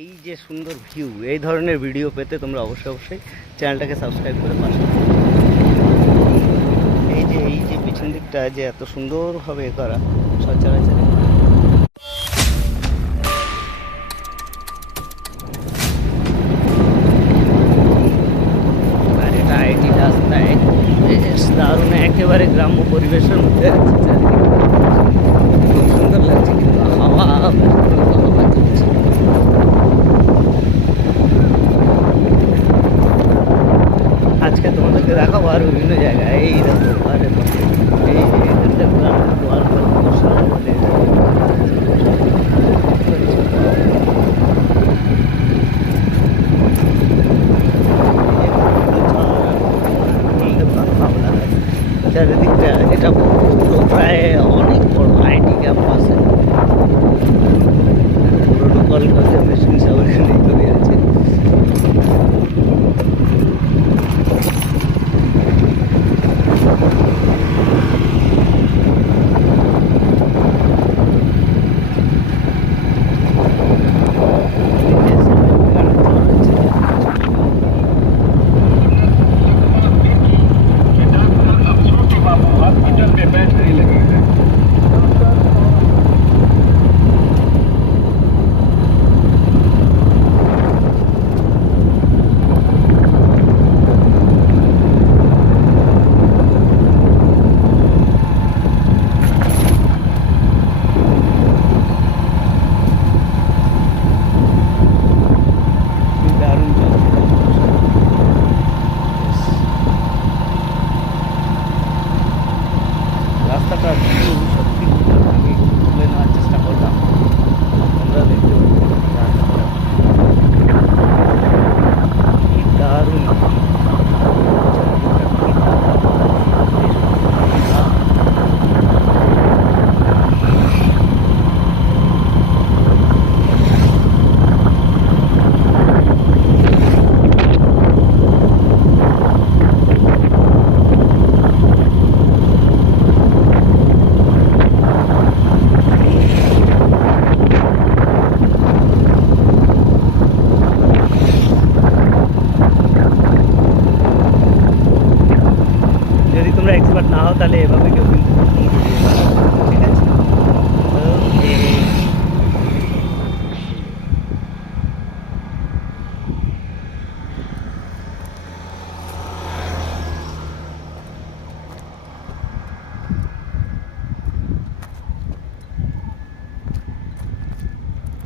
এই যে সুন্দর ভিউ, এই ধরনের ভিডিও পেতে তোমরা অবশ্যই চ্যানেলটাকে সাবস্ক্রাইব করে পাশে। এই যে পিছন দিকটা যে এত সুন্দরভাবে করা সচরাচর। আর এটা আইটি রাস্তায় বেশ দারুণ একেবারে গ্রাম্য পরিবেশের মধ্যে আছে চারিদিকে। খুব সুন্দর লাগছে, কিন্তু হাওয়া চলছে। আজকে তোমাদেরকে দেখাবো আর বিভিন্ন জায়গায়। এই দেখো আরে এই যে এখানটা গোয়াল মশলা বলে চারিদিকটা, এটা পুরো প্রায় অনেক বড় আইটি ক্যাম্পাস। পুরোনো কলকাতা মেশিন সব এখানেই তৈরি আছে। রাস্তাটা সত্যি আমি তুলে নেওয়ার চেষ্টা করলাম, তোমরা দেখতে রাস্তাটা কি দারুণ। যদি তোমরা এক্সপার্ট না হও তাহলে এভাবে কেউ কিন্তু ঠিক আছে।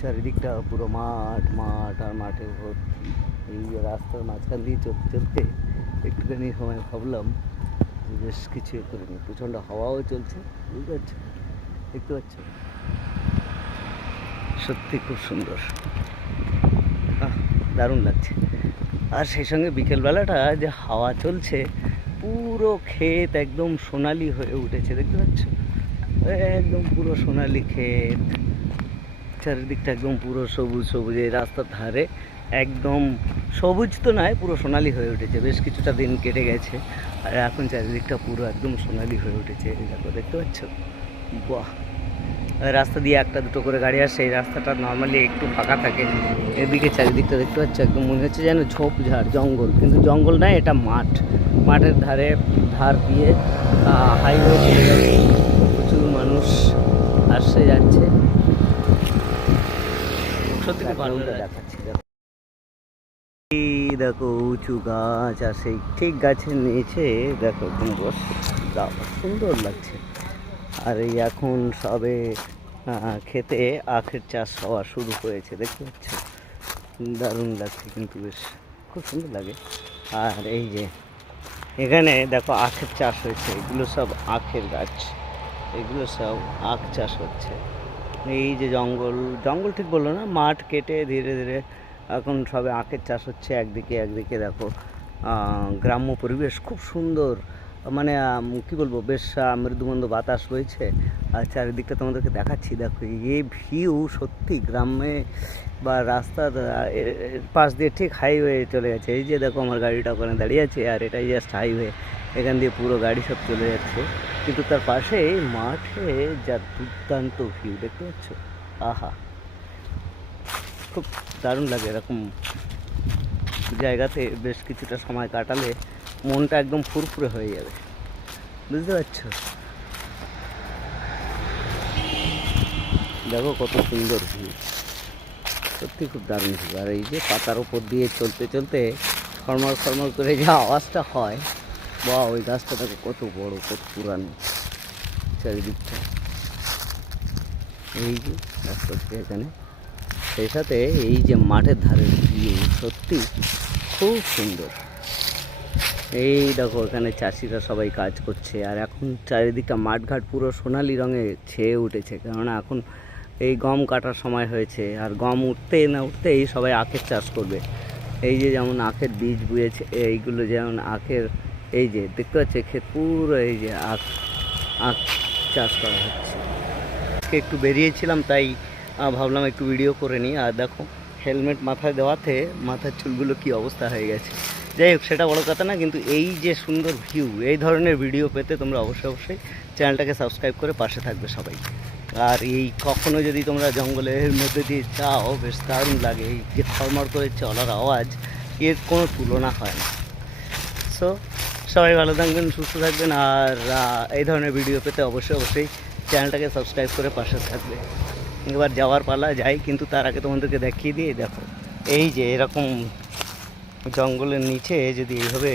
চারিদিকটা পুরো মাঠ মাঠ আর মাঠে ভর্তি। এই রাস্তার মাঝখান দিয়ে চলতে চলতে একটুখানি সময় ভাবলাম যে বেশ কিছু করে নিই। প্রচণ্ড হাওয়াও চলছে, বুঝতে পারছো, দেখতে পাচ্ছ, সত্যি খুব সুন্দর, দারুণ লাগছে। আর সেই সঙ্গে বিকেলবেলাটা যে হাওয়া চলছে, পুরো ক্ষেত একদম সোনালি হয়ে উঠেছে, দেখতে পাচ্ছ, একদম পুরো সোনালি ক্ষেত। চারিদিকটা একদম পুরো সবুজ সবুজ, এই রাস্তার ধারে একদম সবুজ তো নয়, পুরো সোনালি হয়ে উঠেছে। বেশ কিছুটা দিন কেটে গেছে আর এখন চারিদিকটা পুরো একদম সোনালি হয়ে উঠেছে। দেখো, দেখতে পাচ্ছ, বাহ। রাস্তা দিয়ে একটা দুটো করে গাড়ি আসে, এই রাস্তাটা নর্মালি একটু ফাঁকা থাকে। এদিকে চারিদিকটা দেখতে পাচ্ছ একদম মনে হচ্ছে যেন ঝোপঝাড় জঙ্গল, কিন্তু জঙ্গল নয়, এটা মাঠ। মাঠের ধার দিয়ে হাইওয়ে চলে যাচ্ছে, প্রচুর মানুষ আসছে যাচ্ছে। সত্যি খুব ভালো দেখাচ্ছি। এই দেখো উঁচু গাছ, আর সেই ঠিক গাছের নিচে দেখো একদম সুন্দর লাগছে। আর এই এখন সবে খেতে আখের চাষ হওয়া শুরু হয়েছে, দেখতে পাচ্ছ, দারুণ লাগছে, কিন্তু বেশ খুব সুন্দর লাগে। আর এই যে এখানে দেখো আখের চাষ হয়েছে, এগুলো সব আখের গাছ, এগুলো সব আখ চাষ হচ্ছে। এই যে জঙ্গল জঙ্গল ঠিক বললো না, মাঠ কেটে ধীরে ধীরে এখন সবে আখের চাষ হচ্ছে। একদিকে দেখো গ্রাম্য পরিবেশ খুব সুন্দর, মানে কী বলবো, বেশ মৃদুমন্দ বাতাস রয়েছে। আর চারিদিকটা তোমাদেরকে দেখাচ্ছি, দেখো এই ভিউ সত্যি গ্রামে বা রাস্তার পাশ দিয়ে ঠিক হাইওয়ে চলে গেছে। এই যে দেখো আমার গাড়িটা ওখানে দাঁড়িয়ে আছে, আর এটাই জাস্ট হাইওয়ে, এখান দিয়ে পুরো গাড়ি সব চলে যাচ্ছে। কিন্তু তার পাশে মাঠে যা দুর্দান্ত ভিউ, দেখতে পাচ্ছ, আহা, খুব দারুণ লাগে এরকম জায়গাতে বেশ কিছুটা সময় কাটালে মনটা একদম ফুরফুরে হয়ে যাবে, বুঝতে পারছো? দেখো কত সুন্দর ভিউ, সত্যি খুব দারুণ ভিউ। আর এই যে পাতার ওপর দিয়ে চলতে চলতে খরমর খরমর করে যে আওয়াজটা হয়, বা ওই গাছটা দেখো কত বড়, কত পুরানো চারিদিকটা। এই যে গাছটা এখানে, সেই সাথে এই যে মাঠের ধারের ভিউ সত্যি খুব সুন্দর। এই দেখো এখানে চাষিরা সবাই কাজ করছে, আর এখন চারিদিকটা মাঠঘাট পুরো সোনালি রঙে ছেয়ে উঠেছে, কেননা এখন এই গম কাটার সময় হয়েছে। আর গম উঠতে না উঠতেই সবাই আখের চাষ করবে। এই যে যেমন আখের বীজ বুয়েছে, এইগুলো যেমন আখের, এই যে দেখতে পাচ্ছে ক্ষেত পুরো, এই যে আখ আখ চাষ করা হচ্ছে। একটু বেরিয়েছিলাম তাই ভাবলাম একটু ভিডিও করে নিই। আর দেখো হেলমেট মাথায় দেওয়াতে মাথার চুলগুলো কি অবস্থা হয়ে গেছে। যাই হোক, সেটা বড় কথা না, কিন্তু এই যে সুন্দর ভিউ, এই ধরনের ভিডিও পেতে তোমরা অবশ্যই চ্যানেলটাকে সাবস্ক্রাইব করে পাশে থাকবে সবাই। আর এই কখনো যদি তোমরা জঙ্গলের মধ্যে দিয়ে যাও, বেশ দারুণ লাগে। এই যে খরমর করে চলার আওয়াজ, এর কোনো তুলনা হয় না। সো সবাই ভালো থাকবেন, সুস্থ থাকবেন, আর এই ধরনের ভিডিও পেতে অবশ্যই চ্যানেলটাকে সাবস্ক্রাইব করে পাশে থাকবে। এবার যাওয়ার পালা যাই, কিন্তু তার আগে তোমাদেরকে দেখিয়ে দিয়ে, দেখো এই যে এরকম জঙ্গলের নিচে যদি এইভাবে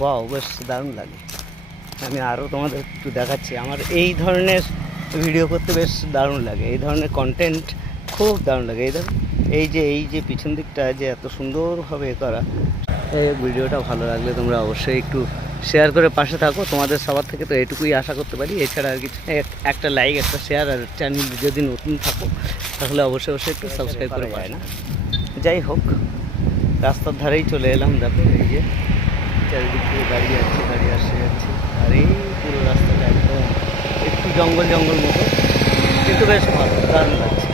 বাও, বেশ দারুণ লাগে। আমি আরও তোমাদের একটু দেখাচ্ছি। আমার এই ধরনের ভিডিও করতে বেশ দারুণ লাগে, এই ধরনের কন্টেন্ট খুব দারুণ লাগে। এই যে পিছন দিকটা যে এত সুন্দরভাবে করা। এই ভিডিওটা ভালো লাগলে তোমরা অবশ্যই একটু শেয়ার করে পাশে থাকো। তোমাদের সবার থেকে তো এটুকুই আশা করতে পারি, এছাড়া আর কিছু একটা লাইক, একটা শেয়ার, আর চ্যানেল যদি নতুন থাকো তাহলে অবশ্যই একটু সাবস্ক্রাইব করে পায় না। যাই হোক, রাস্তার ধারেই চলে এলাম। দেখো এই যে চারিদিক থেকে গাড়ি আসছে, গাড়ি আসছে যাচ্ছে, আর এই পুরো রাস্তাটা একদম একটু জঙ্গল মতো, কিন্তু বেশ ভালো, দারুণ লাগছে।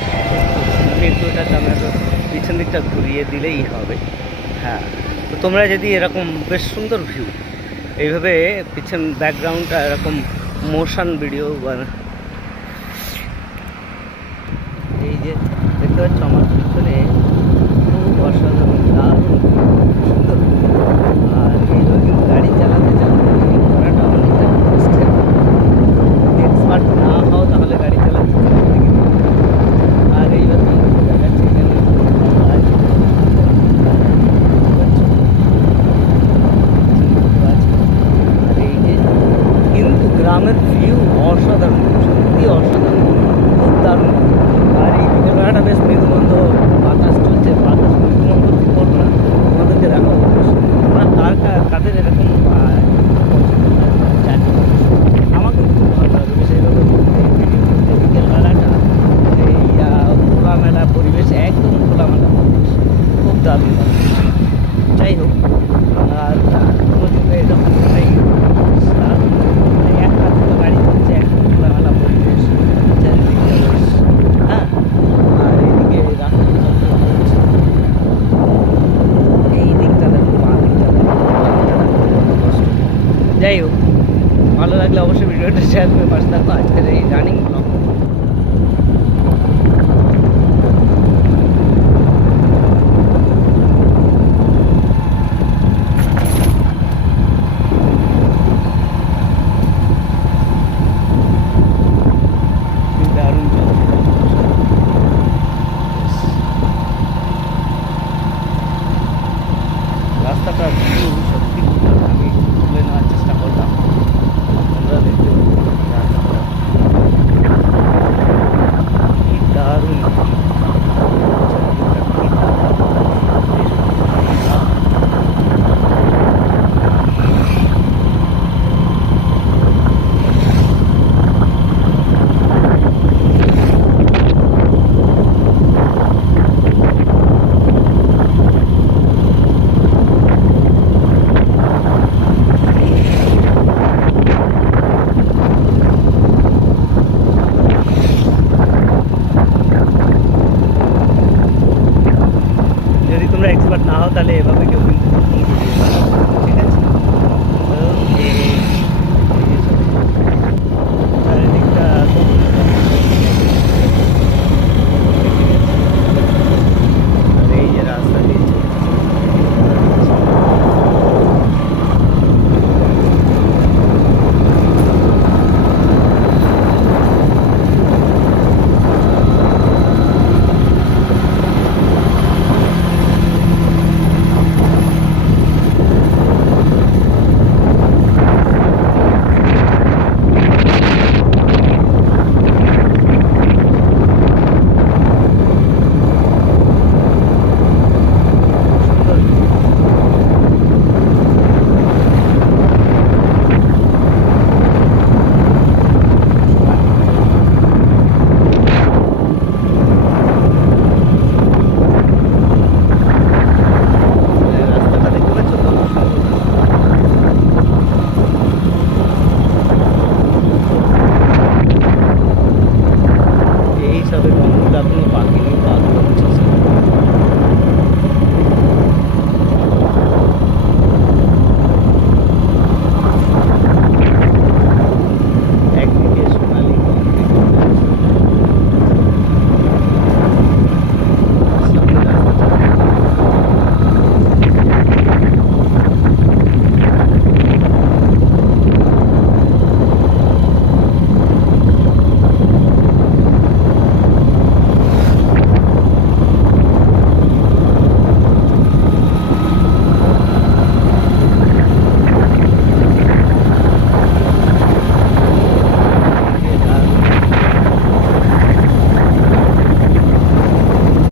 একটু এটা ক্যামেরাটা পিছন দিকটা ঘুরিয়ে দিলেই হবে। হ্যাঁ, তো তোমরা যদি এরকম বেশ সুন্দর ভিউ, এইভাবে পিছন ব্যাকগ্রাউন্ডটা এরকম মোশন ভিডিও এই যে দেখতে পাচ্ছ আমার পিছনে, খুব অসাধারণ দারুণ সুন্দর। আর এইভাবে কিন্তু গাড়ি চালাতে ঘোরাটা অনেকটা কষ্টের। এক্সপার্ট না হও তাহলে গাড়ি চালাতে আর এইভাবে দেখাচ্ছে এখানে। আর এই যে কিন্তু গ্রামের ভিউ অসাধারণ, সত্যি অসাধারণ, খুব দারুণ। আর এই বিকেলবেলাটা বেশ মৃদুমন্দ বাতাস চলছে, বাতাস মৃদুমন্দ করবো না, তোমাদেরকে দেখাবো তোমরা কাদের এরকম আমাকে খুব ভালো লাগে বেশ এইভাবে বিকেলবেলাটা, এই খোলামেলা পরিবেশ, একদম খোলামেলা পরিবেশ, খুব দারুণ লাগে। যাই হোক, আর তোমাদের এরকম দারুণ, একটা দুটো গাড়ি চলছে, একদম খোলামেলা পরিবেশ চারিদিকে। হ্যাঁ, আর এইদিকে রাস্তা এই দিকটা দেখো, বাঁ দিকটা কষ্ট। যাই হোক, ভালো লাগলে অবশ্যই ভিডিওটা শেয়ার করে পাশে থাকো। আজকের এই রানিং ব্লগ দারুণ চলছে। রাস্তাটা ভিউ সত্যি খুব দারুণ। আমি একটু তুলে নেওয়ার চেষ্টা করলাম, তোমরা দেখতে পাবো রাস্তাটা কি দারুণ। যদি তোমরা এক্সপার্ট না হও তাহলে এভাবে কেউ কিন্তু ঠিক আছে।